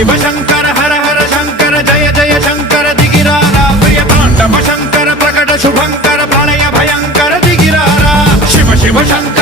शिव शंकर हर हर शंकर जय जय शंकर दिगिरारा प्रिय तांडव शंकर प्रकट शुभंकर प्रलय भयंकर दिगिरारा शिव शिव शंकर